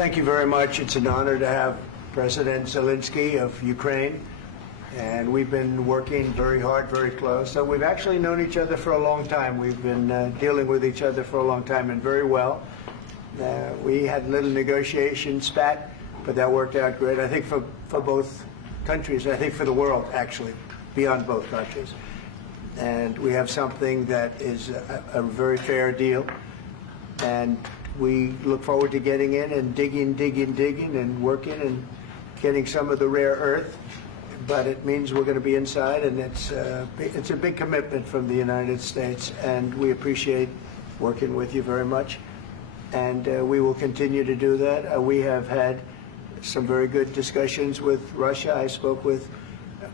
thank you very much. It's an honor to have President Zelensky of Ukraine, and we've been working very hard, very close. So we've actually known each other for a long time. We've been dealing with each other for a long time, and very well. We had a little negotiation spat, but that worked out great, I think, for both countries, I think for the world, actually, beyond both countries. And we have something that is a very fair deal, and we look forward to getting in and digging and working and getting some of the rare earth. But it means we're going to be inside, and it's a big commitment from the United States, and we appreciate working with you very much. And we will continue to do that. We have had some very good discussions with Russia. I spoke with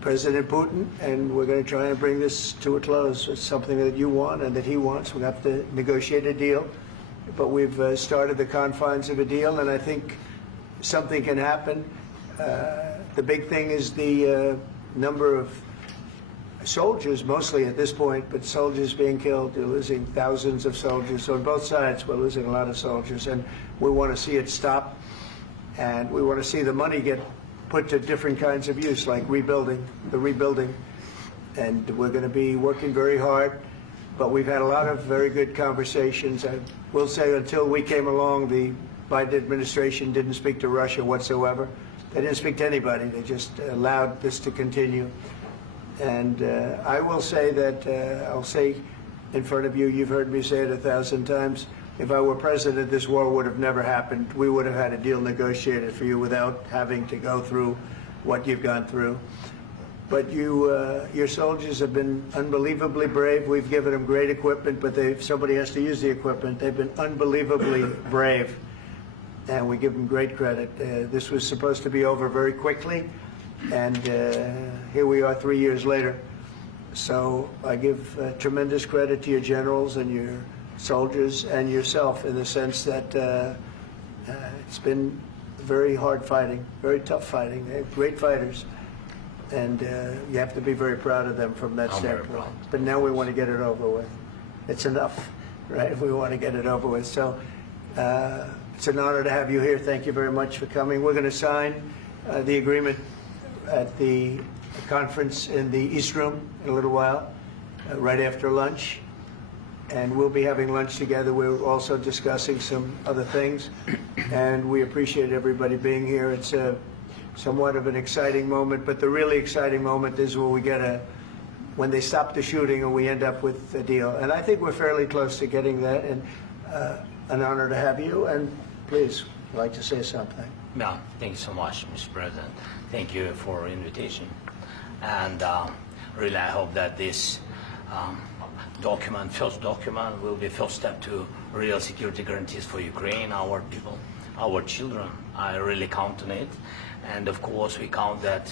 President Putin, and we're going to try and bring this to a close. It's something that you want and that he wants. We have to negotiate a deal, but we've started the confines of a deal, and I think something can happen. The big thing is the number of soldiers, mostly at this point, but soldiers being killed. We're losing thousands of soldiers. So on both sides, we're losing a lot of soldiers, and we want to see it stop, and we want to see the money get put to different kinds of use, like rebuilding, and we're going to be working very hard. But we've had a lot of very good conversations. I will say, until we came along, the Biden administration didn't speak to Russia whatsoever. They didn't speak to anybody. They just allowed this to continue. And I will say that, I'll say in front of you, you've heard me say it 1,000 times, if I were president, this war would have never happened. We would have had a deal negotiated for you without having to go through what you've gone through. But your soldiers have been unbelievably brave. We've given them great equipment, but somebody has to use the equipment. They've been unbelievably brave, and we give them great credit. This was supposed to be over very quickly, and here we are 3 years later. So I give tremendous credit to your generals and your soldiers and yourself, in the sense that it's been very hard fighting, very tough fighting. They're great fighters, and you have to be very proud of them from that standpoint. But now we want to get it over with. It's enough, right? We want to get it over with. So it's an honor to have you here. Thank you very much for coming. We're going to sign the agreement at the conference in the East Room in a little while, right after lunch. And we'll be having lunch together. We're also discussing some other things, and we appreciate everybody being here. It's somewhat of an exciting moment, but the really exciting moment is when they stop the shooting and we end up with a deal. And I think we're fairly close to getting that, and an honor to have you. And please, I'd like to say something. Yeah, thank you so much, Mr. President. Thank you for the invitation. And really, I hope that this first document, will be first step to real security guarantees for Ukraine, our people, our children. I really count on it. And of course, we count that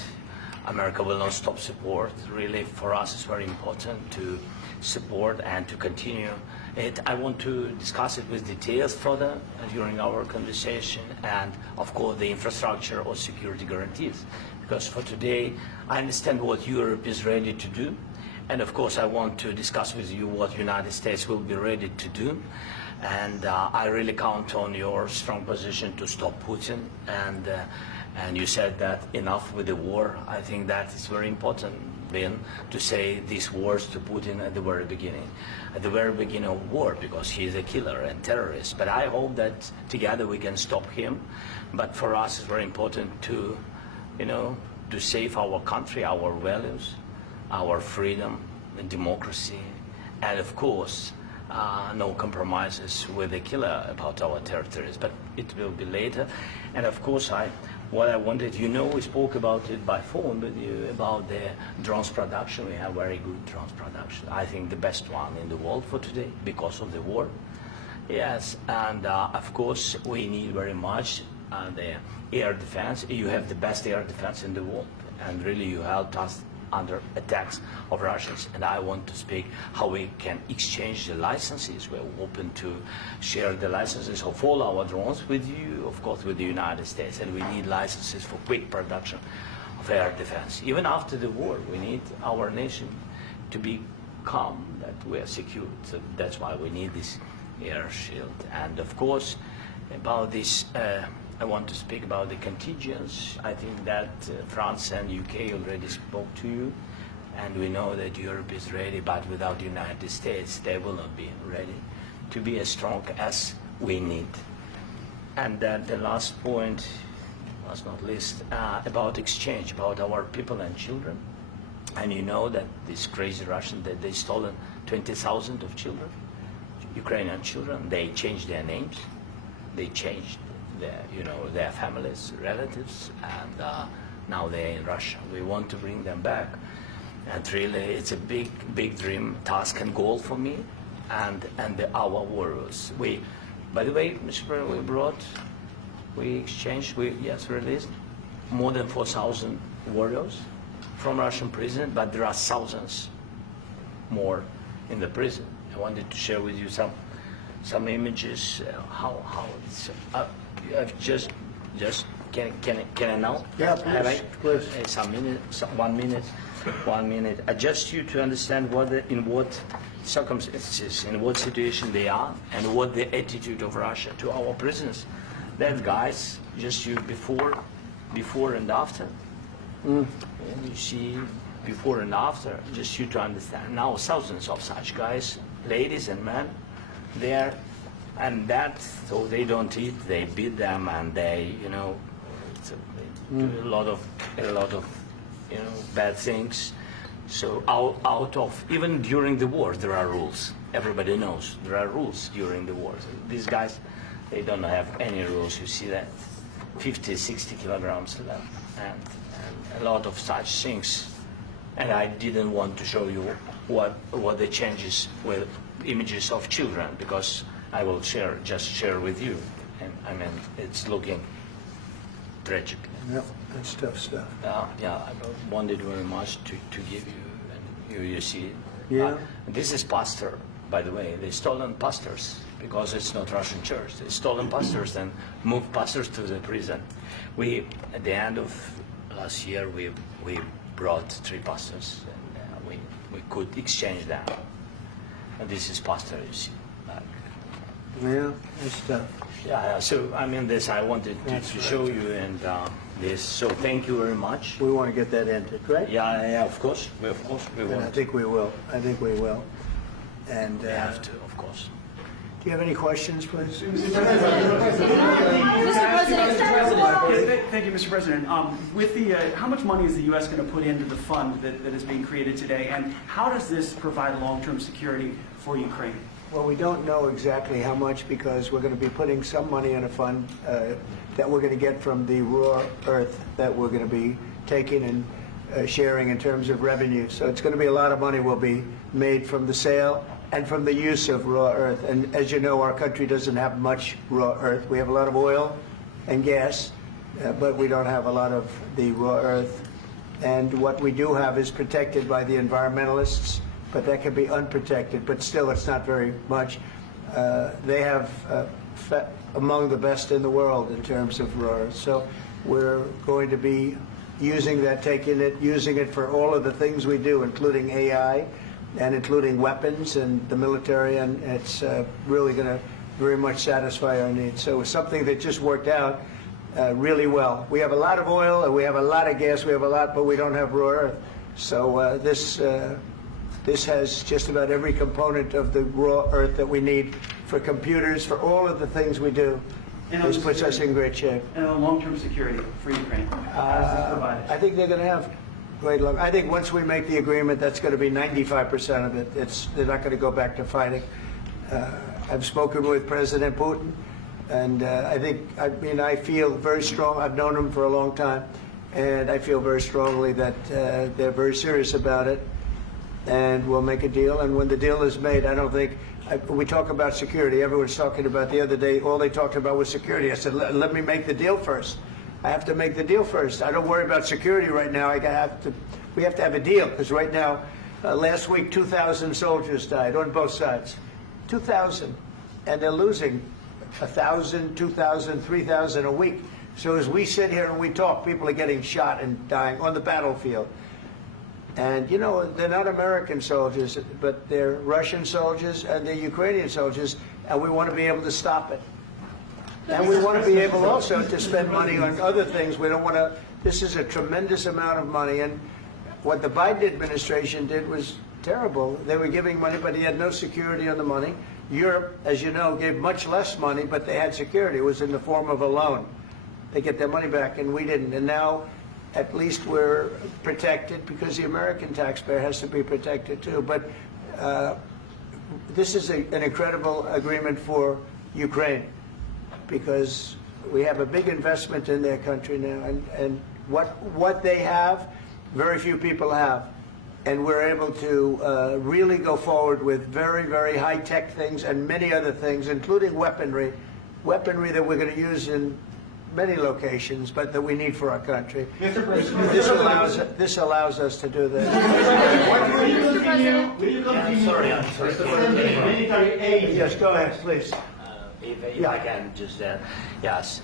America will not stop support. Really, for us, it's very important to support and to continue it. I want to discuss it with details further during our conversation, and of course, the infrastructure or security guarantees. Because for today, I understand what Europe is ready to do. And of course, I want to discuss with you what the United States will be ready to do. And I really count on your strong position to stop Putin. And you said that enough with the war. I think that is very important, Ben, to say these words to Putin at the very beginning of war, because he's a killer and terrorist. But I hope that together we can stop him. But for us, it's very important to, to save our country, our values, our freedom and democracy, and of course, no compromises with the killer about our territories. But it will be later. And of course, what I wanted, we spoke about it by phone with you, about the drones production. We have very good drones production. I think the best one in the world for today, because of the war. Yes, and of course, we need very much the air defense. You have the best air defense in the world, and really you helped us under attacks of Russians. And I want to speak how we can exchange the licenses. We're open to share the licenses of all our drones with you, of course, with the United States. And we need licenses for quick production of air defense. Even after the war, we need our nation to be calm, that we are secure. So that's why we need this air shield. And of course, about this I want to speak about the contingents. I think that France and UK already spoke to you, and we know that Europe is ready, but without the United States, they will not be ready to be as strong as we need. And then the last point, last not least, about exchange, about our people and children. And you know that these crazy Russians, that they stolen 20,000 of children, Ukrainian children. They changed their names, they changed their families, relatives, and now they're in Russia. We want to bring them back, and really, it's a big dream, task, and goal for me, and our warriors. By the way, Mr. President, we exchanged, released more than 4,000 warriors from Russian prison, but there are thousands more in the prison. I wanted to share with you some images. How it's. I've just can I now? Yeah, please. Some minute, 1 minute, 1 minute. Just you to understand in what circumstances, in what situation they are, and what the attitude of Russia to our prisoners. That guys, just you before and after. And you see before and after, just you to understand. Now thousands of such guys, ladies and men, there, and that, so they don't eat, they beat them, and they, do a lot of, bad things. So out of, even during the war, there are rules. Everybody knows there are rules during the war. These guys, they don't have any rules. You see that, 50, 60 kilograms left, and a lot of such things. And I didn't want to show you what the changes with images of children, because I will just share with you. And I mean, it's looking tragic. Yep, that's tough stuff. I wanted very much to give you, and you see. Yeah. This is pastor, by the way. They stolen pastors because it's not Russian church. They stolen pastors and moved pastors to the prison. At the end of last year, we brought 3 pastors, and we could exchange them. And this is pastor, you see. Yeah, that's tough. Yeah. So I mean, this I wanted to show you, and this. So thank you very much. We want to get that ended, right? Yeah. Of course. We And I want. think we will. And We have to, of course. do you have any questions, please? Thank you, Mr. President. With the, how much money is the U.S. going to put into the fund that is being created today, and how does this provide long-term security for Ukraine? Well, we don't know exactly how much because we're going to be putting some money in a fund that we're going to get from the raw earth that we're going to be taking and sharing in terms of revenue. So it's going to be a lot of money will be made from the sale and from the use of raw earth. And as you know, our country doesn't have much raw earth. We have a lot of oil and gas, but we don't have a lot of the raw earth. And what we do have is protected by the environmentalists, but that can be unprotected, but still it's not very much. They have among the best in the world in terms of raw earth. So we're going to be using that, using it for all of the things we do, including AI and including weapons and the military, and it's really going to very much satisfy our needs. So it's something that just worked out really well. We have a lot of oil, and we have a lot of gas, we have a lot, but we don't have raw earth. So this has just about every component of the raw earth that we need for computers, for all of the things we do. This puts us in great shape. And long-term security for Ukraine. How does this provide it? I think they're going to have great luck. I think once we make the agreement, that's going to be 95% of it. They're not going to go back to fighting. I've spoken with President Putin, and I feel very strong. I've known him for a long time, and I feel very strongly that they're very serious about it, and we'll make a deal. And when the deal is made, I don't think we talk about security. Everyone's talking about the other day. All they talked about was security. I said, let me make the deal first. I have to make the deal first. I don't worry about security right now. We have to have a deal, because right now, last week, 2,000 soldiers died on both sides. 2,000. And they're losing 1,000, 2,000, 3,000 a week. So as we sit here and we talk, people are getting shot and dying on the battlefield. And, they're not American soldiers, but they're Russian soldiers and they're Ukrainian soldiers, and we want to be able to stop it. And we want to be able also to spend money on other things. We don't want to, this is a tremendous amount of money. And what the Biden administration did was terrible. They were giving money, but he had no security on the money. Europe, as you know, gave much less money, but they had security. It was in the form of a loan. They get their money back, and we didn't. And now, at least we're protected because the American taxpayer has to be protected too. But this is an incredible agreement for Ukraine because we have a big investment in their country now, and what they have, very few people have. And we're able to really go forward with very, very high-tech things and many other things, including weaponry that we're going to use in many locations, but that we need for our country. Mr. President, This allows us to do that. will you continue I'm sorry. sending military aid? Yes, go ahead, please. If I can just, yes.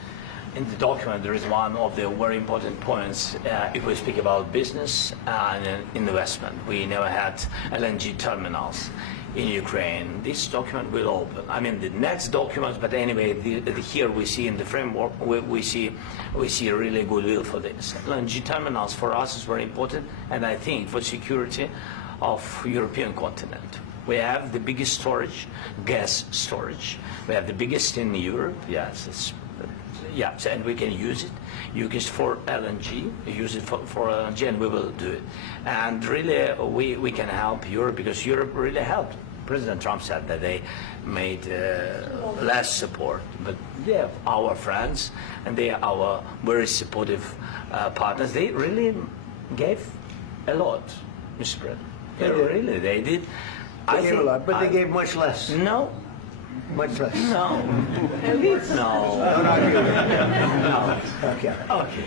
In the document, there is one of the very important points. If we speak about business and investment, we never had LNG terminals in Ukraine. This document will open. I mean, the next document, but anyway, here we see in the framework, we see really goodwill for this. LNG terminals for us is very important, and I think for security of European continent. We have the biggest storage, gas storage. We have the biggest in Europe. Yes, yes, and we can use it. Use it for LNG. Use it for LNG, and we will do it. And really, we can help Europe because Europe really helped. President Trump said that they made less support, but they are our friends and they are our very supportive partners. They really gave a lot, Mr. President. They did. They gave a lot, but they gave much less. No. Much less. No. No. Don't argue with me. No. Okay. Okay.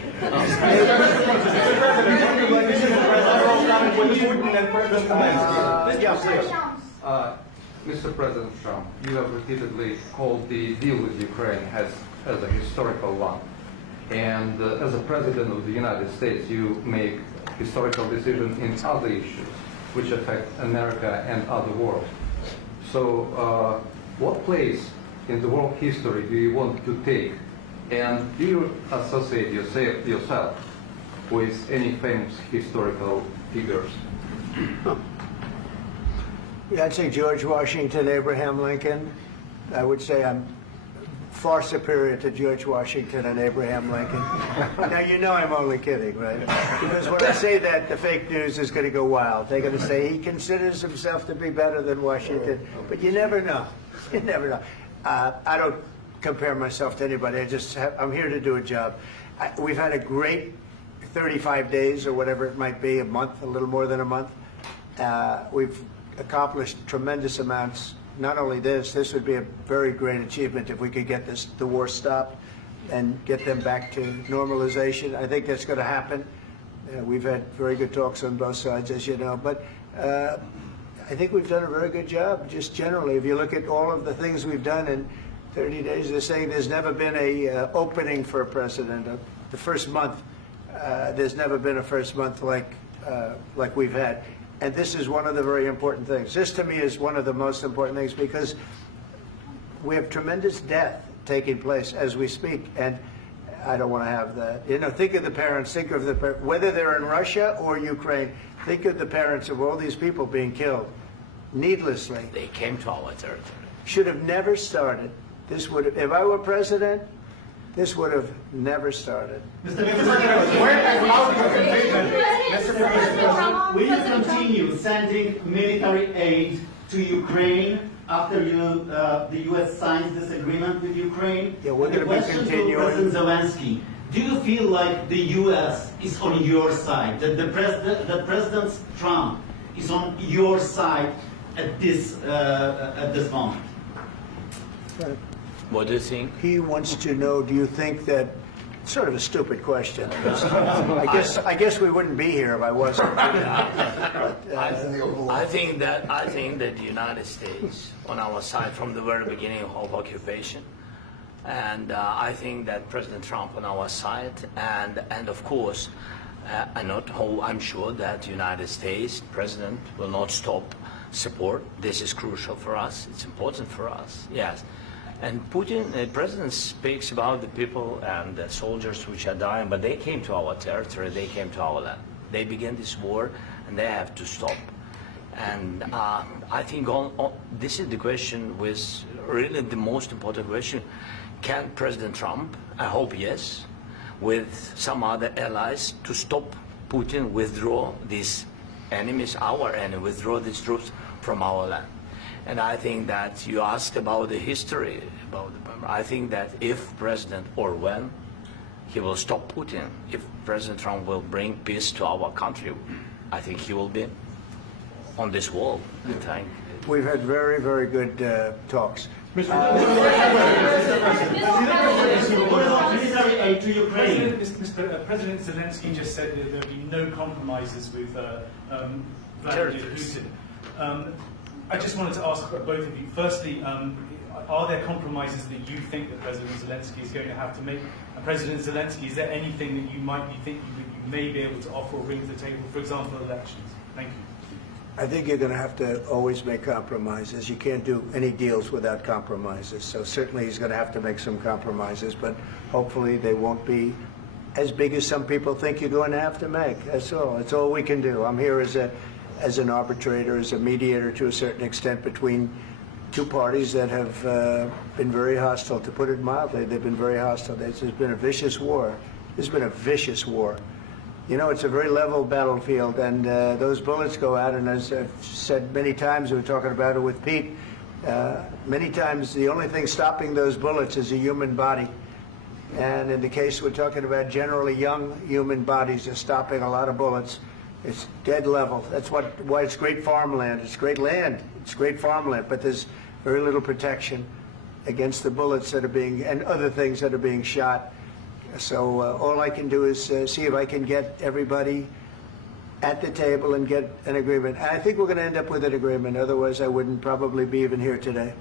Mr. President Trump, you have repeatedly called the deal with Ukraine as a historical one. And as a President of the United States, you make historical decisions in other issues which affect America and other world. So what place in the world history do you want to take? And do you associate yourself with any famous historical figures? Yeah, I'd say George Washington, Abraham Lincoln. I would say I'm far superior to George Washington and Abraham Lincoln. Now, you know I'm only kidding, right? Because when I say that, the fake news is going to go wild. They're going to say he considers himself to be better than Washington. But you never know. You never know. I don't compare myself to anybody. I'm here to do a job. We've had a great 35 days or whatever it might be, a month, a little more than a month. We've accomplished tremendous amounts. Not only this would be a very great achievement if we could get the war stopped and get them back to normalization. I think that's going to happen. We've had very good talks on both sides, as you know. But I think we've done a very good job, just generally. If you look at all of the things we've done in 30 days, they're saying there's never been a opening for a president. The first month, there's never been a first month like we've had. And this is one of the very important things. This, to me, is one of the most important things because we have tremendous death taking place as we speak. And I don't want to have that. You know, think of the parents, whether they're in Russia or Ukraine, think of the parents of all these people being killed needlessly. They came to our territory. Should have never started. This would have, if I were president, this would have never started. Mr. President, where has out your commitment? Mr. President, will you continue sending military aid to Ukraine after the U.S. signs this agreement with Ukraine? Yeah, we're going to be continuing. To President Zelensky, do you feel like the U.S. is on your side? That President Trump is on your side at this moment? What do you think? He wants to know, do you think that, sort of a stupid question. I guess we wouldn't be here if I wasn't. I think that the United States on our side from the very beginning of occupation, and I think that President Trump on our side, and of course, I'm sure that the United States President will not stop support. This is crucial for us. It's important for us. Yes. And Putin, the president speaks about the people and the soldiers which are dying, but they came to our territory, they came to our land. They began this war, and they have to stop. And I think this is the question, with really the most important question. Can President Trump, I hope yes, with some other allies, to stop Putin, withdraw these enemies, our enemy, withdraw these troops from our land? And I think that you asked about the history, I think that if President, or when, he will stop Putin, if President Trump will bring peace to our country, I think he will be on this wall. I think. We've had very, very good talks. What about military aid to Ukraine? President Zelensky just said that there'll be no compromises with Vladimir Putin. I just wanted to ask both of you. Firstly, are there compromises that you think that President Zelensky is going to have to make? And President Zelensky, is there anything that you might be thinking that you may be able to offer or bring to the table, for example, elections? Thank you. I think you're going to have to always make compromises. You can't do any deals without compromises. So certainly he's going to have to make some compromises, but hopefully they won't be as big as some people think you're going to have to make. That's all. That's all we can do. I'm here as an arbitrator, as a mediator to a certain extent between two parties that have been very hostile. To put it mildly, they've been very hostile. There's been a vicious war. There's been a vicious war. You know, it's a very level battlefield, and those bullets go out, and as I've said many times, we were talking about it with Pete, many times the only thing stopping those bullets is a human body. And in the case we're talking about, generally young human bodies are stopping a lot of bullets. It's dead level. That's why it's great farmland. It's great land. It's great farmland, but there's very little protection against the bullets that are being, and other things that are being shot. So all I can do is see if I can get everybody at the table and get an agreement. And I think we're going to end up with an agreement. Otherwise, I wouldn't probably be even here today.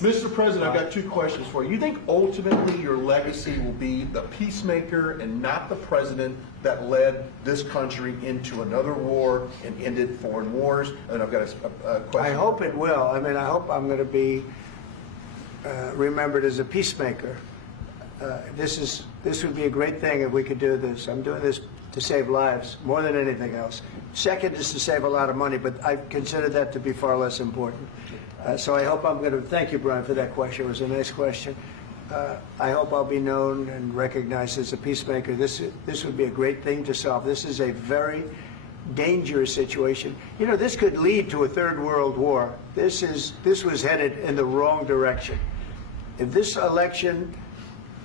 Mr. President, I've got two questions for you. You think ultimately your legacy will be the peacemaker and not the president that led this country into another war and ended foreign wars? And I've got a question. I hope it will. I mean, I hope I'm going to be remembered as a peacemaker. This would be a great thing if we could do this. I'm doing this to save lives more than anything else. Second is to save a lot of money, but I consider that to be far less important. So I hope I'm going to, thank you, Brian, for that question. It was a nice question. I hope I'll be known and recognized as a peacemaker. This would be a great thing to solve. This is a very dangerous situation. You know, this could lead to a third world war. This was headed in the wrong direction. If this election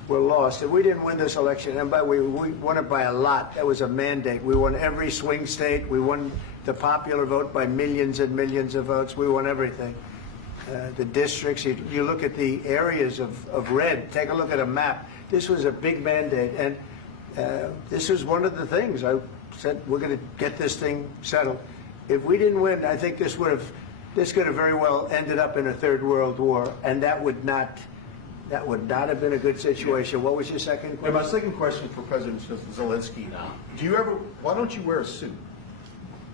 were lost, if we didn't win this election, and by we won it by a lot, that was a mandate. We won every swing state. We won the popular vote by millions and millions of votes. We won everything. The districts, you look at the areas of red, take a look at a map. This was a big mandate, and this was one of the things. I said, we're going to get this thing settled. If we didn't win, I think this could have very well ended up in a third world war, and that would not have been a good situation. What was your second question? And my second question for President Zelensky, why don't you wear a suit?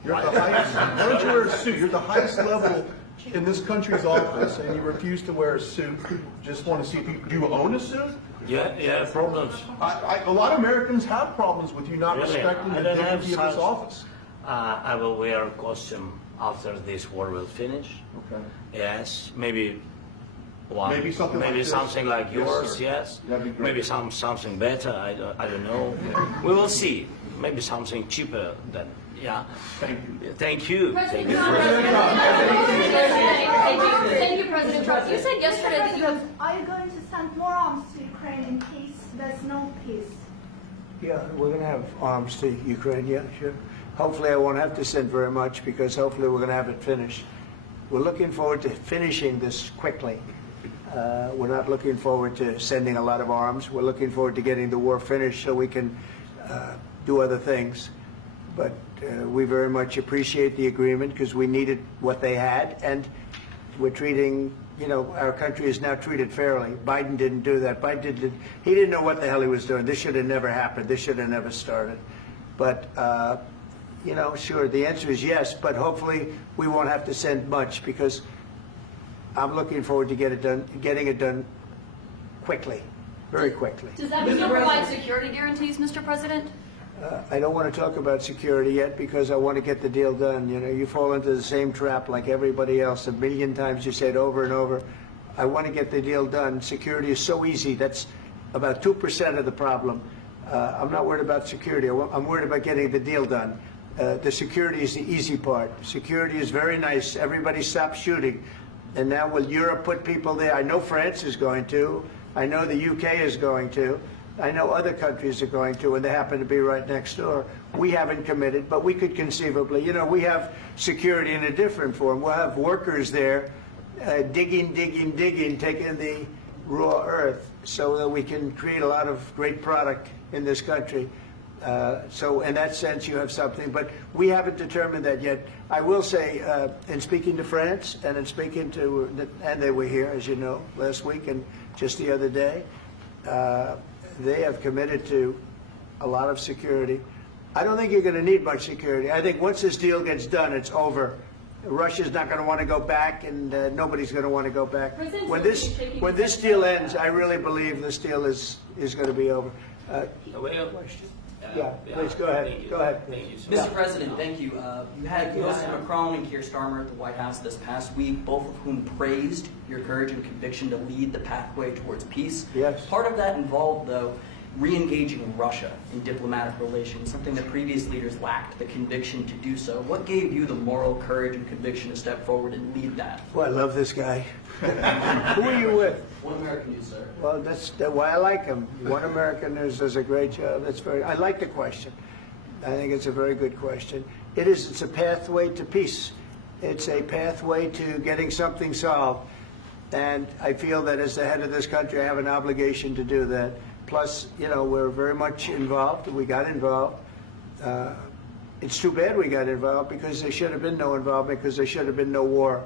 You're at the highest, why don't you wear a suit? You're at the highest level in this country's office, and you refuse to wear a suit. Just want to see if do you own a suit? Yeah, problems. A lot of Americans have problems with you not respecting the dignity of this office. I will wear a costume after this war will finish. Okay. Yes, maybe one. Maybe something like this. Something like yours. Sir. Yes. That'd be great. Maybe something better. I don't know. We will see. Maybe something cheaper than. Yeah. Thank you. Thank you. President Trump. Thank you, President Trump. You said yesterday that you have. Are you going to send more arms to Ukraine in case there's no peace? Yeah, we're going to have arms to Ukraine, yeah, sure. Hopefully I won't have to send very much, because hopefully we're going to have it finished. We're looking forward to finishing this quickly. We're not looking forward to sending a lot of arms. We're looking forward to getting the war finished so we can do other things. But we very much appreciate the agreement, because we needed what they had, and we're treating, you know, our country is now treated fairly. Biden didn't do that. He didn't know what the hell he was doing. This should have never happened. This should have never started. But you know, sure, the answer is yes, but hopefully we won't have to send much, because I'm looking forward to getting it done quickly, very quickly. Does that mean you'll provide security guarantees, Mr. President? I don't want to talk about security yet, because I want to get the deal done. You know, you fall into the same trap like everybody else. A million times you say it over and over. I want to get the deal done. Security is so easy. That's about 2% of the problem. I'm not worried about security. I'm worried about getting the deal done. The security is the easy part. Security is very nice. Everybody stopped shooting. And now will Europe put people there? I know France is going to. I know the UK is going to. I know other countries are going to, and they happen to be right next door. We haven't committed, but we could conceivably. You know, we have security in a different form. We'll have workers there digging, taking the raw earth so that we can create a lot of great product in this country. So in that sense, you have something, but we haven't determined that yet. I will say, in speaking to France and in speaking to, and they were here, as you know, last week and just the other day, they have committed to a lot of security. I don't think you're going to need much security. I think once this deal gets done, it's over. Russia's not going to want to go back, and nobody's going to want to go back. When this deal ends, I really believe this deal is going to be over. Question? Yeah, please go ahead. Go ahead. Mr. President, thank you. You had President Macron and Keir Starmer at the White House this past week, both of whom praised your courage and conviction to lead the pathway towards peace. Yes. Part of that involved, though, re-engaging Russia in diplomatic relations, something that previous leaders lacked the conviction to do so. What gave you the moral courage and conviction to step forward and lead that? Well, I love this guy. Who are you with? One American News, sir. Well, that's why I like him. One American News does a great job. I like the question. I think it's a very good question. It's a pathway to peace. It's a pathway to getting something solved. And I feel that as the head of this country, I have an obligation to do that. Plus, you know, we're very much involved. We got involved. It's too bad we got involved, because there should have been no involvement, because there should have been no war.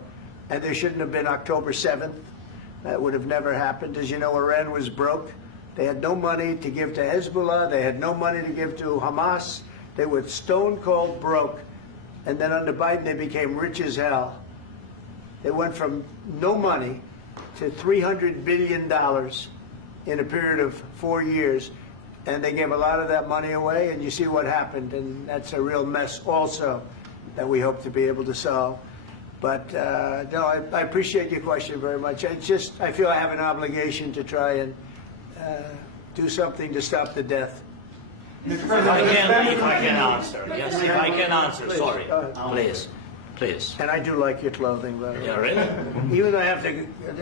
And there shouldn't have been October 7th. That would have never happened. As you know, Iran was broke. They had no money to give to Hezbollah. They had no money to give to Hamas. They were stone cold broke. And then under Biden, they became rich as hell. They went from no money to $300 billion in a period of 4 years. And they gave a lot of that money away, and you see what happened. And that's a real mess also that we hope to be able to solve. But no, I appreciate your question very much. I feel I have an obligation to try and do something to stop the death. If I can answer, yes, if I can answer, sorry, please. And I do like your clothing, by the way. Yeah, really? Even though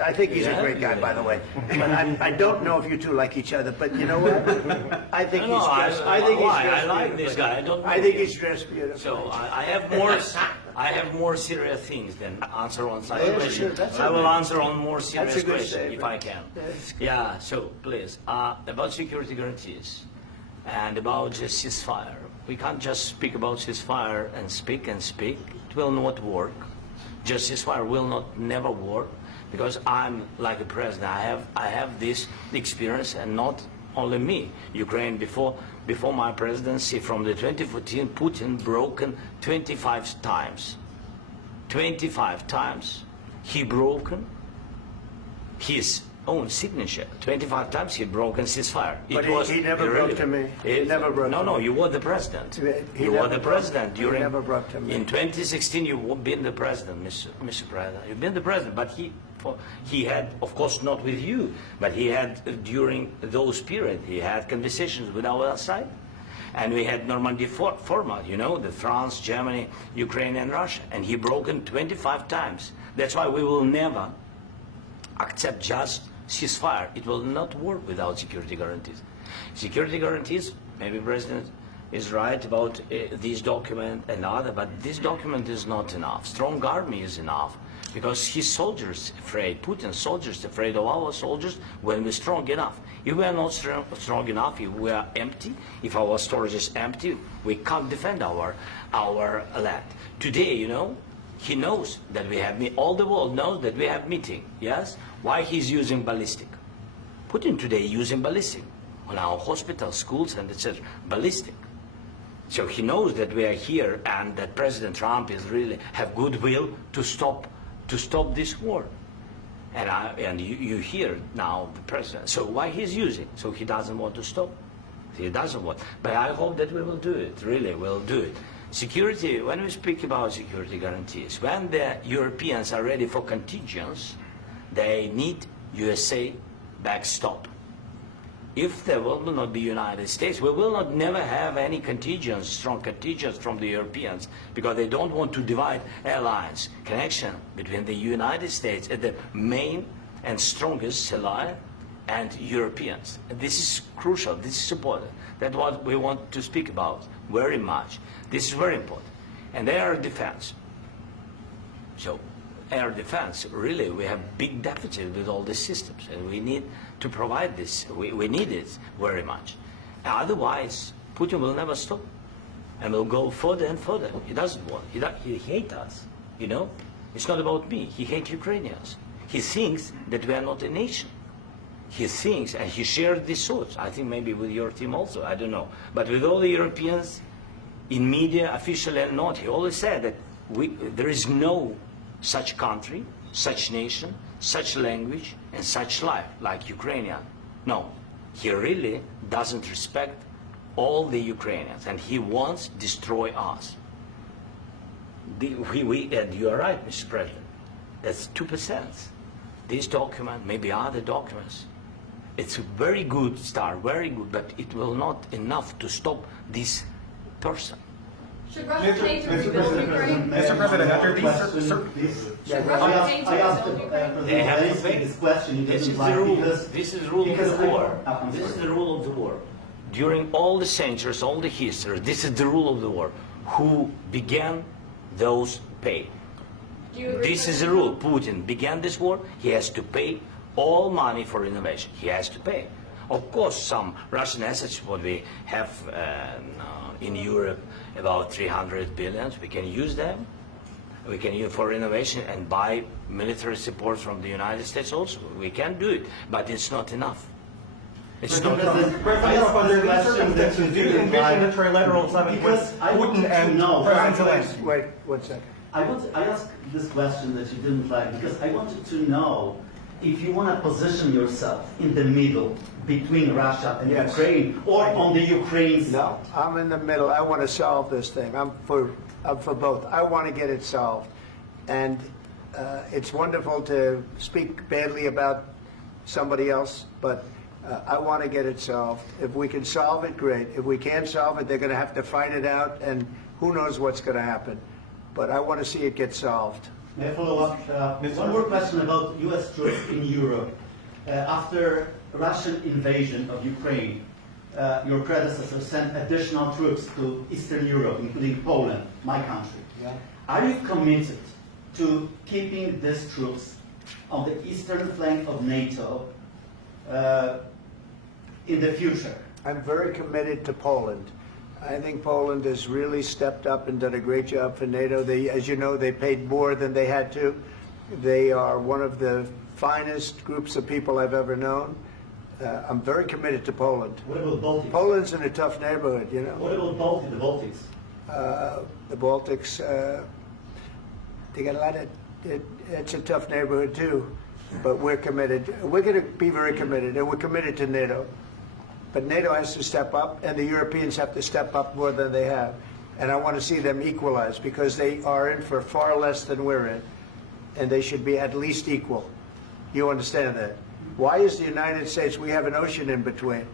I think he's a great guy, by the way. But I don't know if you two like each other. But you know what? I think he's dressed. I like this guy. I think he's dressed beautiful. So I have more serious things than answer on side question. Sure, I will answer on more serious good question statement. if I can. Yeah. So please, about security guarantees and about just ceasefire. We can't just speak about ceasefire and speak and speak. It will not work. Just ceasefire will never work, because I'm like a president. I have this experience, and not only me. Ukraine before my presidency, from the 2014, Putin broken 25 times. 25 times he broken his own signature. 25 times he broken ceasefire. But he never broke to me. He never broke to me. No, you were the president. You were the president during. He never broke to me. In 2016, you've been the president, Mr. President. You've been the president, but he had, of course, not with you, but he had during those periods. He had conversations with our side, and we had Normandy format. You know, the France, Germany, Ukraine, and Russia, and he broken 25 times. That's why we will never accept just ceasefire. It will not work without security guarantees. Security guarantees, maybe President is right about this document and other, but this document is not enough. Strong army is enough, because his soldiers afraid, Putin's soldiers afraid of our soldiers when we're strong enough. If we are not strong enough, if we are empty, if our storage is empty, we can't defend our land. Today, you know, he knows that we have, all the world knows that we have meeting, yes? Why he's using ballistic? Putin today using ballistic on our hospitals, schools, and etc. Ballistic. So he knows that we are here and that President Trump is really have goodwill to stop this war. And you hear now the president. So why he's using? So he doesn't want to stop. He doesn't want. But I hope that we will do it. Really, we'll do it. Security. When we speak about security guarantees, when the Europeans are ready for contingents, they need USA backstop. If there will not be United States, we will not never have any contingents, strong contingents from the Europeans, because they don't want to divide alliance connection between the United States as the main and strongest ally and Europeans. And this is crucial. This is important. That's what we want to speak about very much. This is very important. And air defense. So air defense, really, we have big deficit with all these systems, and we need to provide this. We need it very much. Otherwise, Putin will never stop, and will go further and further. He doesn't want. He hates us. You know, it's not about me. He hates Ukrainians. He thinks that we are not a nation. He thinks, and he shared these thoughts. I think maybe with your team also. I don't know, but with all the Europeans, in media, officially and not, he always said that there is no such country, such nation, such language, and such life like Ukrainian. No, he really doesn't respect all the Ukrainians, and he wants to destroy us. And you are right, Mr. President. That's 2%. This document, maybe other documents, it's a very good start, very good, but it will not enough to stop this person. Should Russia pay to rebuild Ukraine? Mr. President, after these Should Russia pay to I asked rebuild Ukraine? They have to President pay. this question. This is Because- the rule. This is the rule of because the war. I'm This is sorry. the rule of the war. During all the centuries, all the history, this is the rule of the war. Who began, those pay. Do you agree This with is the that? rule. Putin began this war. He has to pay all money for innovation. He has to pay. Of course, some Russian assets, what we have in Europe, about 300 billion, we can use them. We can use for innovation and buy military support from the United States also. We can do it, but it's not enough. It's not enough. President, under these circumstances, do you envision a trilateral summit with Putin and President Zelensky? Wait 1 second. I asked this question that you didn't like because I wanted to know if you want to position yourself in the middle between Russia and Yes. Ukraine or on the Ukraine side. No, I'm in the middle. I want to solve this thing. I'm for both. I want to get it solved. And it's wonderful to speak badly about somebody else, but I want to get it solved. If we can solve it, great. If we can't solve it, they're going to have to fight it out, and who knows what's going to happen. But I want to see it get solved. May I follow up? One more question about U.S. troops in Europe. After Russian invasion of Ukraine, your predecessor sent additional troops to Eastern Europe, including Poland, my country. Yeah. Are you committed to keeping these troops on the eastern flank of NATO in the future? I'm very committed to Poland. I think Poland has really stepped up and done a great job for NATO. They, as you know, they paid more than they had to. They are one of the finest groups of people I've ever known. I'm very committed to Poland. What about Baltics? Poland's in a tough neighborhood, you know. What about the Baltics? The Baltics, they got a lot of, it's a tough neighborhood too, but we're committed. We're going to be very committed, and we're committed to NATO. But NATO has to step up, and the Europeans have to step up more than they have. And I want to see them equalize, because they are in for far less than we're in, and they should be at least equal. You understand that? Why is the United States, we have an ocean in between,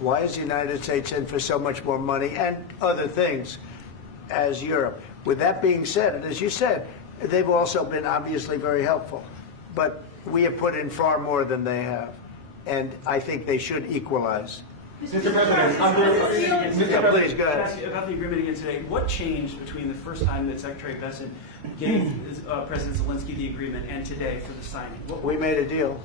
why is the United States in for so much more money and other things as Europe? With that being said, and as you said, they've also been obviously very helpful. But we have put in far more than they have, and I think they should equalize. Mr. President, Yeah, please, go ahead. Can I ask you about the agreement again today? What changed between the first time that Secretary Bessent gave President Zelensky the agreement and today for the signing? We made a deal.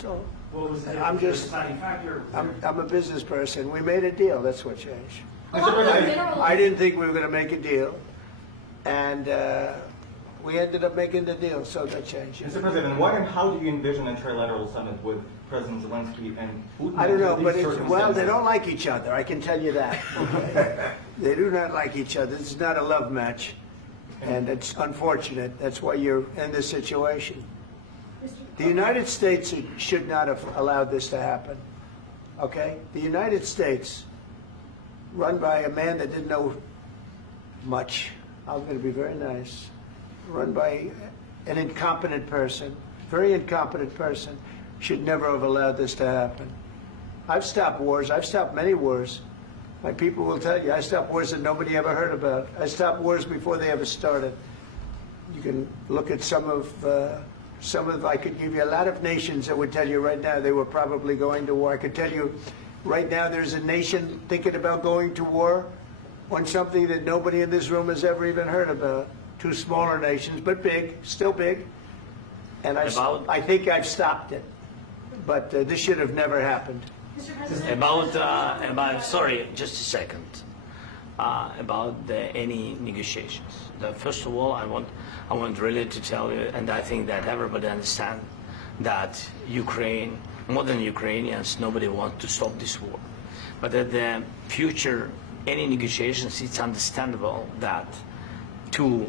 So What was the I'm just- deciding factor? I'm a business person. We made a deal. That's what changed. Along with mineral- I didn't think we were going to make a deal, and We ended up making the deal, so that changed. Mr. President, what and how do you envision a trilateral summit with President Zelensky and Putin? I don't know, under but these well, they circumstances? don't like each other. I can tell you that. Okay? They do not like each other. This is not a love match, and it's unfortunate. That's why you're in this situation. The United States should not have allowed this to happen. Okay? The United States, run by a man that didn't know much. I'm going to be very nice. Run by an incompetent person, very incompetent person, should never have allowed this to happen. I've stopped wars. I've stopped many wars. My people will tell you, I stopped wars that nobody ever heard about. I stopped wars before they ever started. You can look at some of, I could give you a lot of nations that would tell you right now they were probably going to war. I could tell you right now there's a nation thinking about going to war on something that nobody in this room has ever even heard about. Two smaller nations, but big, still big. And I think I've stopped it. But this should have never happened. Mr. President, Sorry, just a second. About any negotiations. First of all, I want really to tell you, and I think that everybody understands that Ukraine, more than Ukrainians, nobody wants to stop this war. But at the future, any negotiations, it's understandable that two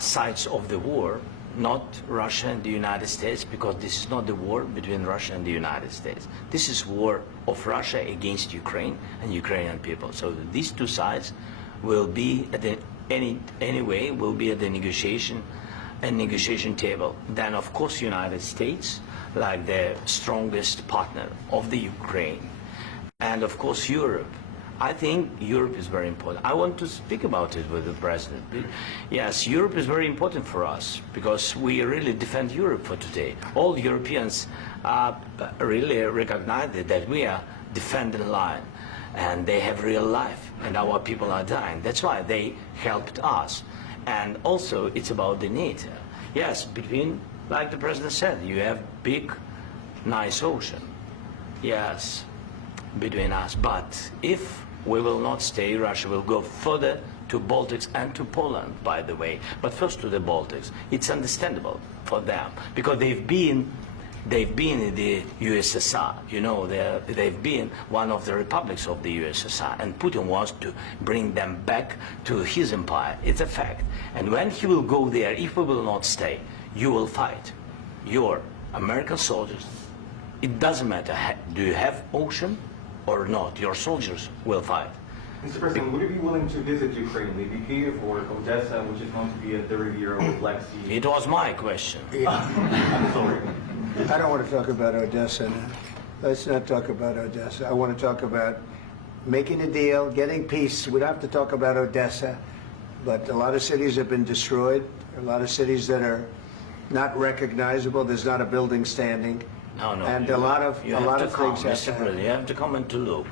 sides of the war, not Russia and the United States, because this is not the war between Russia and the United States. This is war of Russia against Ukraine and Ukrainian people. So these two sides will be at the will be at the negotiation table. Then of course United States, like the strongest partner of the Ukraine, and of course Europe. I think Europe is very important. I want to speak about it with the President. Yes, Europe is very important for us because we really defend Europe for today. All Europeans really recognize that we are defending the line and they have real life and our people are dying. That's why they helped us. And also it's about the NATO. Yes, between, like the President said, you have big, nice ocean. Yes, between us. But if we will not stay, Russia will go further to Baltics and to Poland, by the way. But first to the Baltics. It's understandable for them because they've been in the USSR. You know, they've been one of the republics of the USSR, and Putin wants to bring them back to his empire. It's a fact. And when he will go there, if we will not stay, you will fight. Your American soldiers, it doesn't matter, do you have ocean or not, your soldiers will fight. Mr. President, would you be willing to visit Ukraine, maybe Kyiv or Odessa, which is known to be at the Riviera of Black Sea? It was my question. I'm sorry. I don't want to talk about Odessa now. Let's not talk about Odessa. I want to talk about making a deal, getting peace. We don't have to talk about Odessa, but a lot of cities have been destroyed. A lot of cities that are not recognizable. There's not a building standing. No. And a lot of things have to Mr. happen. President, you have to come and to look.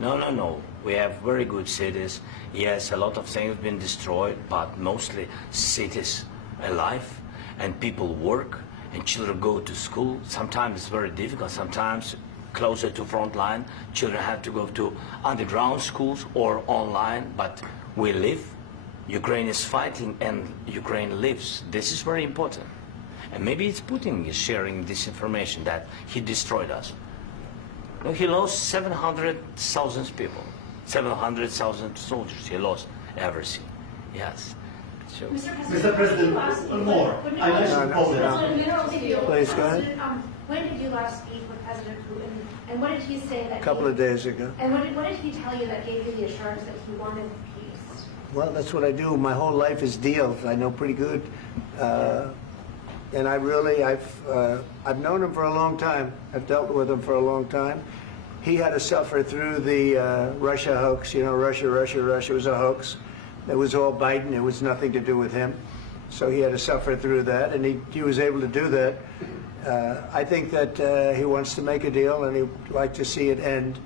No. We have very good cities. Yes, a lot of things have been destroyed, but mostly cities alive, and people work, and children go to school. Sometimes it's very difficult. Sometimes closer to front line, children have to go to underground schools or online, but we live. Ukraine is fighting, and Ukraine lives. This is very important. And maybe it's Putin is sharing this information that he destroyed us. No, he lost 700,000 people, 700,000 soldiers. He lost everything. Yes. So, Mr. President, one more. I mentioned Poland. Please, go ahead. When did you last speak with President Putin, and what did he say that? A couple of days ago. And what did he tell you that gave you the assurance that he wanted peace? Well, that's what I do. My whole life is deals. I know pretty good. And I've known him for a long time. I've dealt with him for a long time. He had to suffer through the Russia hoax. You know, Russia was a hoax. It was all Biden. It was nothing to do with him. So he had to suffer through that, and he was able to do that. I think that he wants to make a deal, and he'd like to see it end.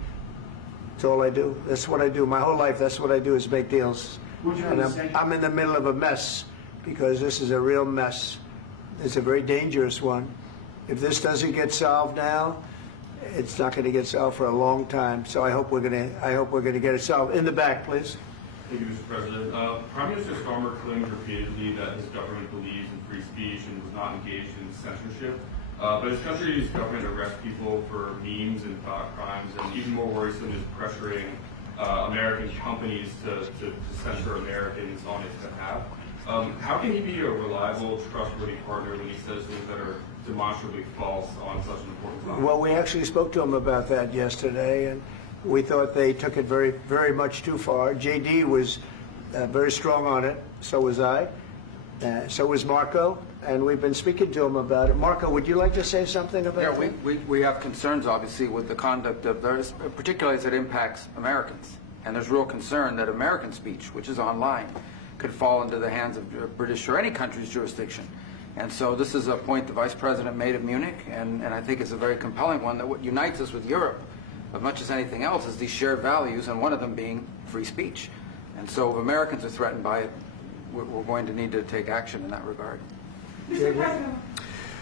That's all I do. That's what I do. My whole life, that's what I do is make deals. And I'm in the middle of a mess because this is a real mess. It's a very dangerous one. If this doesn't get solved now, it's not going to get solved for a long time. So I hope we're going to get it solved. In the back, please. Thank you, Mr. President. Prime Minister Starmer claimed repeatedly that his government believes in free speech and was not engaged in censorship. But his country's government arrests people for memes and thought crimes, and even more worrisome is pressuring American companies to censor Americans on its behalf. How can he be a reliable, trustworthy partner when he says things that are demonstrably false on such an important topic? Well, we actually spoke to him about that yesterday, and we thought they took it very, very much too far. JD was very strong on it. So was I. So was Marco. And we've been speaking to him about it. Marco, would you like to say something about that? Yeah, we have concerns, obviously, with the conduct of those, particularly as it impacts Americans. And there's real concern that American speech, which is online, could fall into the hands of British or any country's jurisdiction. And so this is a point the Vice President made at Munich, and I think it's a very compelling one, that what unites us with Europe, as much as anything else, is these shared values, and one of them being free speech. And so if Americans are threatened by it, we're going to need to take action in that regard. Mr. President.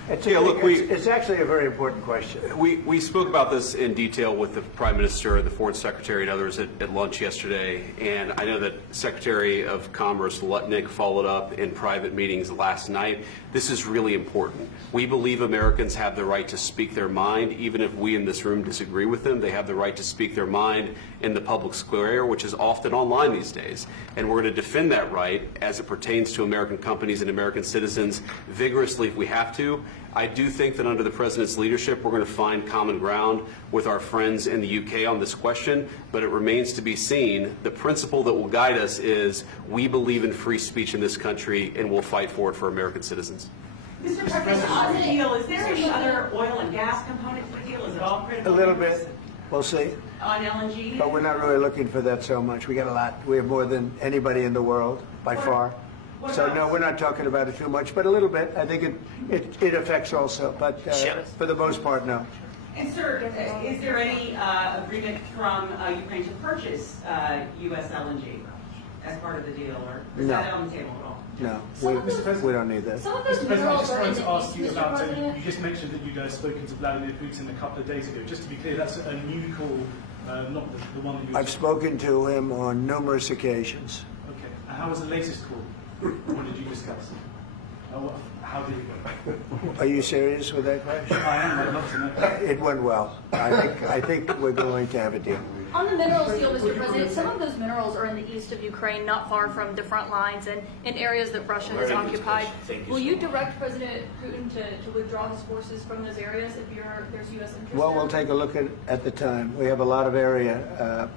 It's actually a very important question. We spoke about this in detail with the Prime Minister, the Foreign Secretary, and others at lunch yesterday. And I know that Secretary of Commerce Lutnick followed up in private meetings last night. This is really important. We believe Americans have the right to speak their mind, even if we in this room disagree with them. They have the right to speak their mind in the public square, which is often online these days. And we're going to defend that right as it pertains to American companies and American citizens vigorously if we have to. I do think that under the President's leadership, we're going to find common ground with our friends in the UK on this question, but it remains to be seen. The principle that will guide us is we believe in free speech in this country, and we'll fight for it for American citizens. Mr. President, on the deal, is there any other oil and gas component to the deal? Is it all critical? A little bit. We'll see. On LNG? But we're not really looking for that so much. We got a lot. We have more than anybody in the world, by far. So no, we're not talking about it too much, but a little bit. I think it affects also, but for the most part, no. And sir, is there any agreement from Ukraine to purchase U.S. LNG as part of the deal, or is that on the table at all? No, we don't need that. Mr. President, I just wanted to ask you about, you just mentioned that you'd spoken to Vladimir Putin a couple of days ago. Just to be clear, that's a new call, not the one that you... I've spoken to him on numerous occasions. Okay. And how was the latest call? What did you discuss? How did it go? Are you serious with that question? I am. I'd love to know. It went well. I think we're going to have a deal. On the minerals deal, Mr. President, some of those minerals are in the east of Ukraine, not far from the front lines and in areas that Russia has occupied. Will you direct President Putin to withdraw his forces from those areas if there's U.S. interest? Well, we'll take a look at the time. We have a lot of area.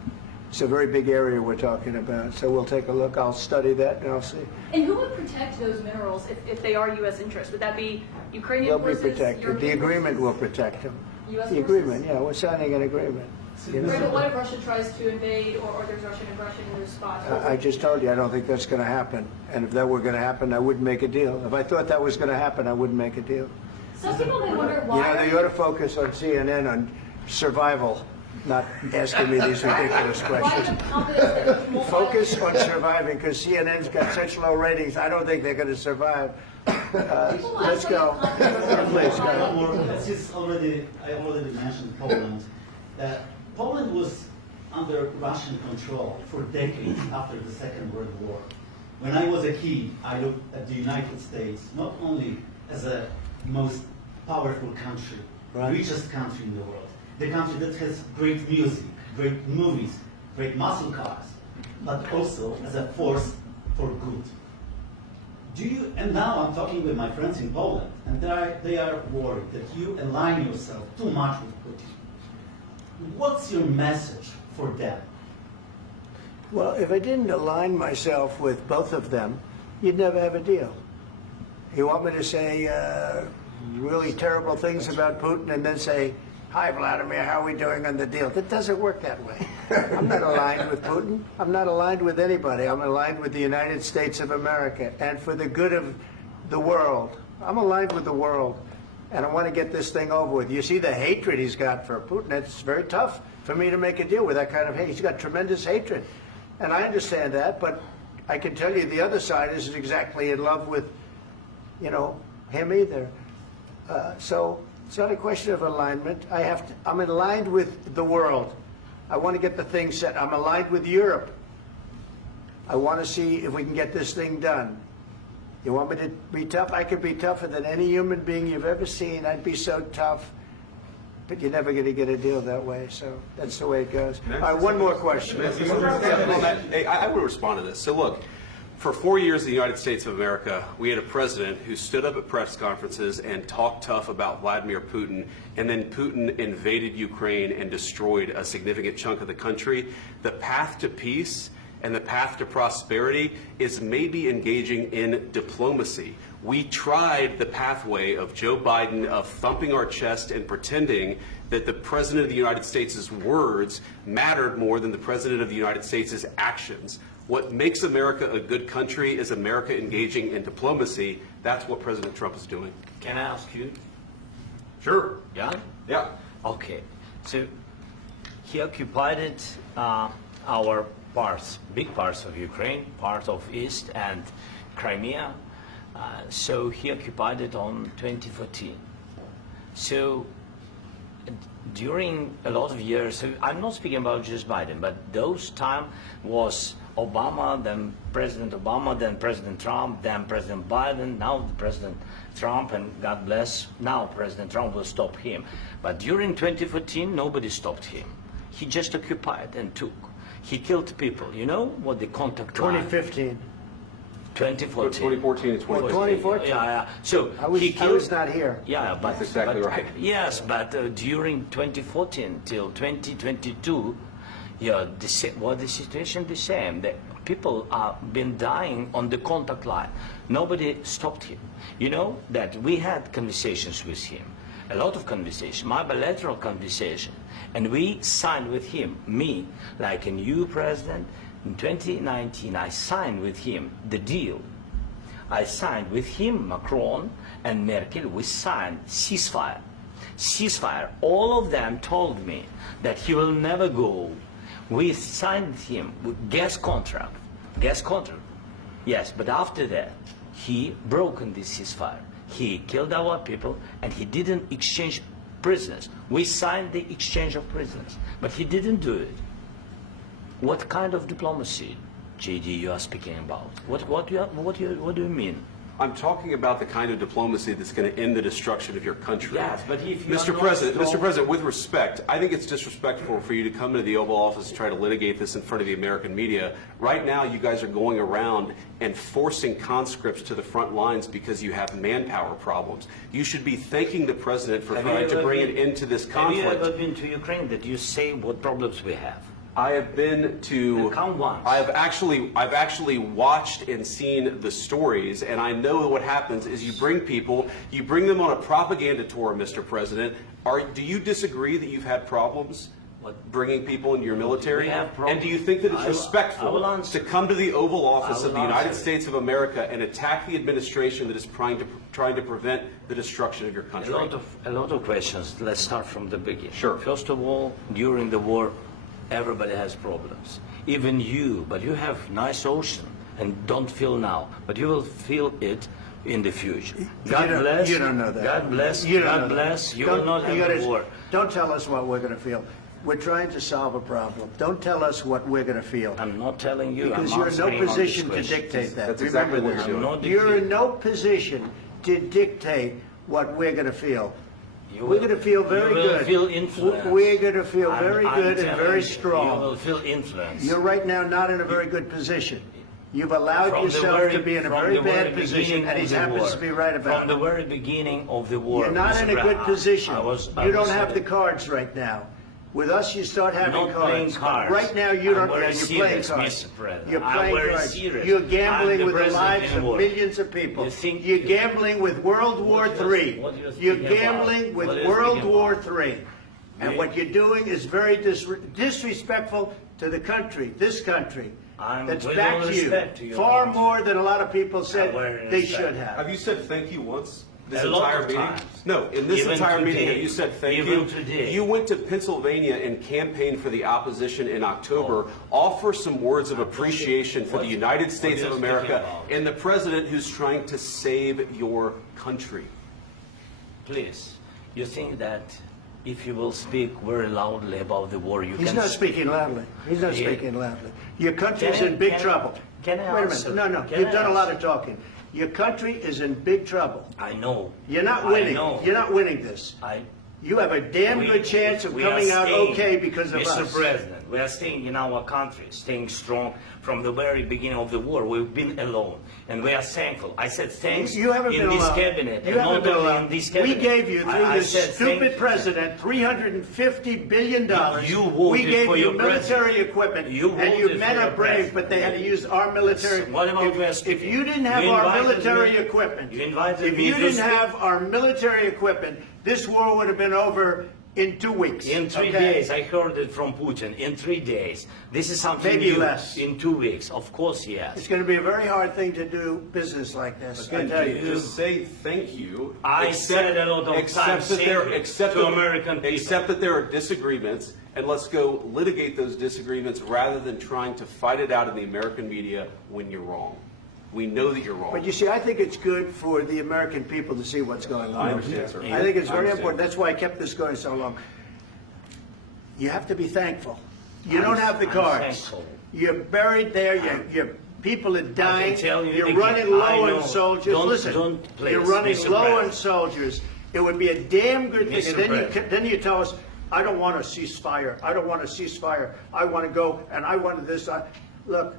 It's a very big area we're talking about, so we'll take a look. I'll study that and I'll see. And who would protect those minerals if they are U.S. interests? Would that be Ukrainian forces? They'll be protected. European the agreement forces? will protect them. U.S. The forces? agreement, yeah, we're signing an agreement. Right, but what if Russia tries to invade or there's Russian aggression in those spots? I just told you I don't think that's going to happen. And if that were going to happen, I wouldn't make a deal. If I thought that was going to happen, I wouldn't make a deal. Some people may wonder why. You know, they ought to focus on CNN on survival, not asking me these ridiculous questions. Focus on surviving, because CNN's got such low ratings. I don't think they're going to survive. Let's go. Please, go ahead. I already mentioned Poland. Poland was under Russian control for decades after the Second World War. When I was a kid, I looked at the United States not only as a most powerful country, richest country in the world, the country that has great music, great movies, great muscle cars, but also as a force for good. And now I'm talking with my friends in Poland, and they are worried that you align yourself too much with Putin. What's your message for them? Well, if I didn't align myself with both of them, you'd never have a deal. You want me to say really terrible things about Putin and then say, "Hi, Vladimir, how are we doing on the deal?" That doesn't work that way. I'm not aligned with Putin. I'm not aligned with anybody. I'm aligned with the United States of America. And for the good of the world, I'm aligned with the world. And I want to get this thing over with. You see the hatred he's got for Putin. It's very tough for me to make a deal with that kind of hate. He's got tremendous hatred. And I understand that, but I can tell you the other side isn't exactly in love with, him either. So it's not a question of alignment. I'm aligned with the world. I want to get the thing set. I'm aligned with Europe. I want to see if we can get this thing done. You want me to be tough? I could be tougher than any human being you've ever seen. I'd be so tough. But you're never going to get a deal that way, so that's the way it goes. All right, one more question. Hey, I would respond to this. So look, for 4 years in the United States of America, we had a president who stood up at press conferences and talked tough about Vladimir Putin, and then Putin invaded Ukraine and destroyed a significant chunk of the country. The path to peace and the path to prosperity is maybe engaging in diplomacy. We tried the pathway of Joe Biden of thumping our chest and pretending that the President of the United States' words mattered more than the President of the United States' actions. What makes America a good country is America engaging in diplomacy. That's what President Trump is doing. Can I ask you? Sure. Yeah? Yeah. Okay. So he occupied it, our parts, big parts of Ukraine, part of East and Crimea. So he occupied it on 2014. So during a lot of years, so I'm not speaking about just Biden, but those time was Obama, then President Obama, then President Trump, then President Biden, now President Trump, and God bless, now President Trump will stop him. But during 2014, nobody stopped him. He just occupied and took. He killed people. You know what the contact line? 2015. 2014 2014. and 2014. 2014. Yeah. So I was not here. Yeah, but That's exactly right. Yes, but during 2014 till 2022, yeah, the situation the same. The people are been dying on the contact line. Nobody stopped him. You know that we had conversations with him, a lot of conversation, my bilateral conversation, and we signed with him, me, like a new president. In 2019, I signed with him the deal. I signed with him, Macron and Merkel, we signed ceasefire. Ceasefire. All of them told me that he will never go. We signed with him with gas contract. Gas contract. Yes, but after that, he broken this ceasefire. He killed our people and he didn't exchange prisoners. We signed the exchange of prisoners, but he didn't do it. What kind of diplomacy, JD, you are speaking about? What do you mean? I'm talking about the kind of diplomacy that's going to end the destruction of your country. Yes, but if you Mr. President, with respect, I think it's disrespectful for you to come to the Oval Office and try to litigate this in front of the American media. Right now, you guys are going around and forcing conscripts to the front lines because you have manpower problems. You should be thanking the President for trying to bring an end to this conflict. Have you ever been to Ukraine? Did you say what problems we have? I have been to. Count once. I've actually watched and seen the stories, and I know what happens is you bring them on a propaganda tour, Mr. President. Do you disagree that you've had problems bringing people into your military? And do you think that it's respectful to come to the Oval Office of the United States of America and attack the administration that is trying to prevent the destruction of your country? A lot of questions. Let's start from the beginning. Sure. First of all, during the war, everybody has problems. Even you, but you have nice ocean and don't feel now, but you will feel it in the future. God bless. You don't know that. God bless. You don't God know bless. that. You will not have a war. Don't tell us what we're going to feel. We're trying to solve a problem. Don't tell us what we're going to feel. I'm not telling you. Because I'm you're in no answering on position this to question. dictate that. That's exactly Remember what this. you're doing. You're in no position to dictate what we're going to feel. You We're going to feel very you will good. Feel influenced. We're going to feel very I'm good and telling very you, strong. You will feel influenced. You're right now not in a very good position. You've allowed From the yourself very- to be in a from very the very bad position, beginning and he of the happens war. to be right about From the it. very beginning of the war. You're not Mr. in a good Brown, position. I You don't was have the cards right now. With us, you start having not playing cards. cards. Right now, you don't. I'm very You're playing serious, cards. Mr. President. You're I'm playing very cards. serious. You're I'm gambling the with the president lives in of war. millions of people. You think You're you- gambling with World War III. what you're You're speaking gambling about? with What are you World speaking War about? III. And what you're doing is very disrespectful to the country, this country. I'm That's with back all to you. respect to your Far country. more than a lot of people said very they respect. should have. Have you said thank you once? This A lot entire of meeting? times. No, in this Even entire meeting, today. have you said thank Even you? today. You went to Pennsylvania and campaigned for the opposition in October. Offer some words of appreciation for the United States are of you America speaking about? and the president who's trying to save your country. Please, you think that if you will speak very loudly about the war, you He's can... not speaking loudly. He's not Yeah. speaking loudly. Your country's in big trouble. Can I Wait a answer? minute. No, Can you've I done a lot answer? of talking. Your country is in big trouble. I know. You're not I winning. know. You're not winning this. You have a damn good chance of we are coming out staying, okay because of Mr. us. President, we are staying in our country, staying strong from the very beginning of the war. We've been alone, and we are thankful. I said thanks You haven't in been this alone. cabinet, You and haven't not been only alone. in this We cabinet. gave you, through I this said stupid president, $350 billion. You voted we gave for you your military president. equipment, You and you voted men for are your brave, president. but they had to use our military. What about West If you didn't have You our invited military me- equipment, You invited if me you to didn't speak. have our military equipment, this war would have been over in 2 weeks. In 3 okay? days, I heard it from Putin. In 3 days, this is something Maybe new. less. In 2 weeks, of course, yes. It's going to be a very hard thing to do business like this. I Again, tell you. just say thank you. I said a lot of accept times that thank there, you accept to that- American people. Accept that there are disagreements, and let's go litigate those disagreements rather than trying to fight it out in the American media when you're wrong. We know that you're wrong. But you see, I think it's good for the American people to see what's going on. I understand, sir. I think it's I very understand. important. That's why I kept this going so long. You have to be thankful. You don't have the I'm cards. thankful. You're buried there. Your people are dying. tell you You're again, running I low know. on soldiers. Don't- Listen, don't please, you're running Mr. low on President. soldiers. It would be a damn good thing. Mr. And then President. then you tell us, I don't want a ceasefire. I don't want a ceasefire. I want to go and I want this. Look,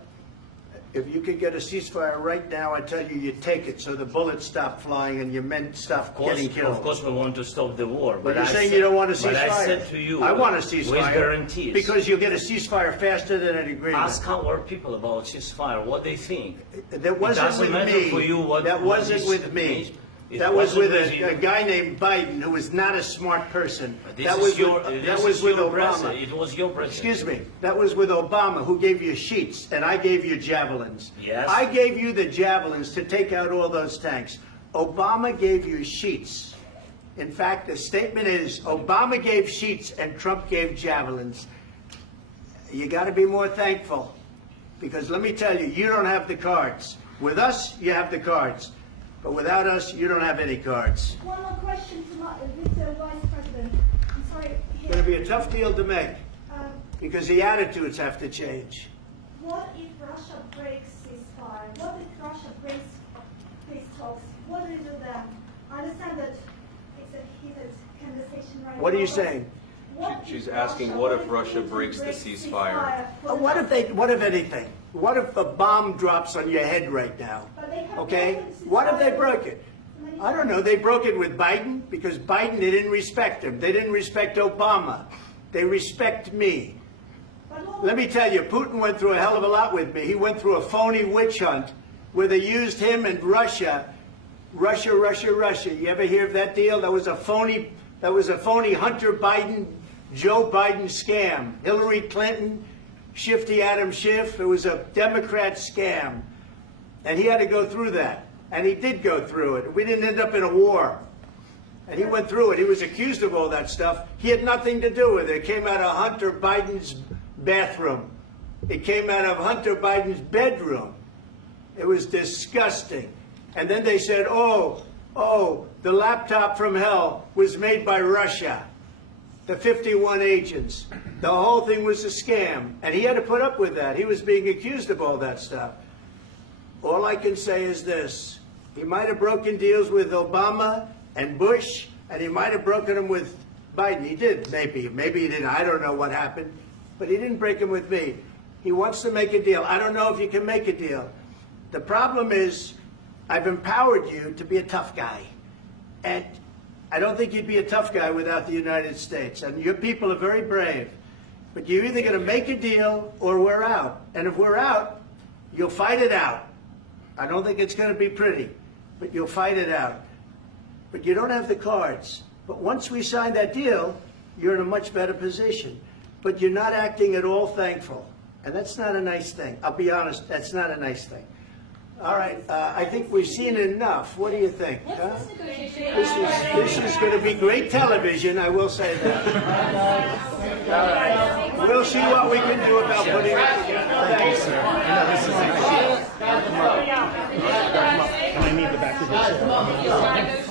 if you could get a ceasefire right now, I tell you, you take it so the bullets stop flying and your men stop getting killed. Of course, we want to stop the war. But you're I saying said- you don't want a ceasefire. But I said to you, I want a with ceasefire. guarantees. Because you'll get a ceasefire faster than an agreement. Ask our people about ceasefire, what they think. That wasn't doesn't with matter me. for you what- That what wasn't is- with me. It That was wasn't with with you. a guy named Biden, who was not a smart person. This That is was your- with, this that was is with your Obama. president. It was your president. Excuse me. That was with Obama, who gave you sheets, and I gave you javelins. Yes. I gave you the javelins to take out all those tanks. Obama gave you sheets. In fact, the statement is Obama gave sheets and Trump gave javelins. You got to be more thankful, because let me tell you, you don't have the cards. With us, you have the cards. But without us, you don't have any cards. One more question to Mr. Vice President. I'm sorry. It's going to be a tough deal to make, Um, because the attitudes have to change. What if Russia breaks ceasefire? What if Russia breaks peace talks? What do you do then? I understand that it's a heated conversation right now. What are you but saying? what She's if asking, what if Russia Putin breaks the ceasefire? What if anything? What if a bomb drops on your head right now? But they have Okay? broken the What if they ceasefire broke it? many I don't know. They broke it with Biden because Biden, they didn't respect him. They didn't respect Obama. They respect me. Let me tell you, Putin went through a hell of a lot with me. He went through a phony witch hunt where they used him and Russia. Russia. You ever hear of that deal? That was a phony Hunter Biden, Joe Biden scam. Hillary Clinton, Shifty Adam Schiff. It was a Democrat scam. And he had to go through that. And he did go through it. We didn't end up in a war. And he went through it. He was accused of all that stuff. He had nothing to do with it. It came out of Hunter Biden's bathroom. It came out of Hunter Biden's bedroom. It was disgusting. And then they said, oh, the laptop from hell was made by Russia. The 51 agents. The whole thing was a scam. And he had to put up with that. He was being accused of all that stuff. All I can say is this. He might have broken deals with Obama and Bush, and he might have broken them with Biden. He did, maybe. Maybe he didn't. I don't know what happened. But he didn't break them with me. He wants to make a deal. I don't know if you can make a deal. The problem is, I've empowered you to be a tough guy. And I don't think you'd be a tough guy without the United States. And your people are very brave. But you're either going to make a deal or we're out. And if we're out, you'll fight it out. I don't think it's going to be pretty, but you'll fight it out. But you don't have the cards. But once we sign that deal, you're in a much better position. But you're not acting at all thankful. And that's not a nice thing. I'll be honest, that's not a nice thing. All right, I think we've seen enough. What do you think? Huh? This is going to be great television, I will say that. All right. We'll see what we can do about putting it together. Thank you, sir. I need the back of this.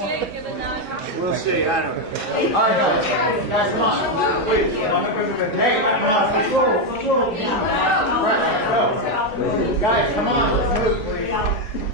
We'll see, I don't know. All right, guys, come on. Please. Hey, come on, let's go. Let's go. All right, go. Guys, come on, let's move, please.